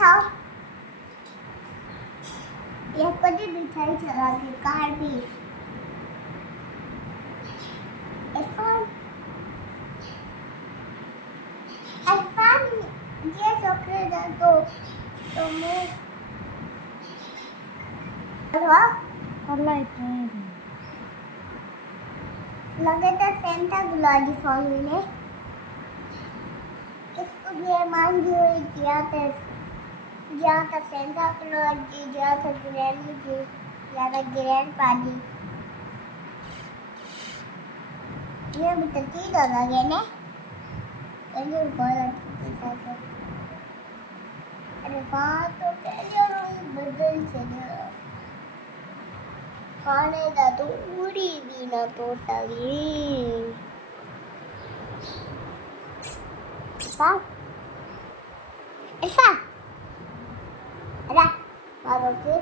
खाओ। ये कभी मिठाई चला के कार भी। इरफान ये चॉकलेट है तो मैं अल्लाह इतना लगे तो सेंटा क्लॉज फॉर्म में इसको ये मान जो दिया था सेंटा क्लॉज जी दिया था ग्रैंड जी या ग्रैंड पाजी ये बताती लगा गया ने ये बहुत अच्छा था। अरे वाह तो पहले रंग बदल चला खाने दा तो उड़ी भी ना टोटली ऐसा अरे बाबा के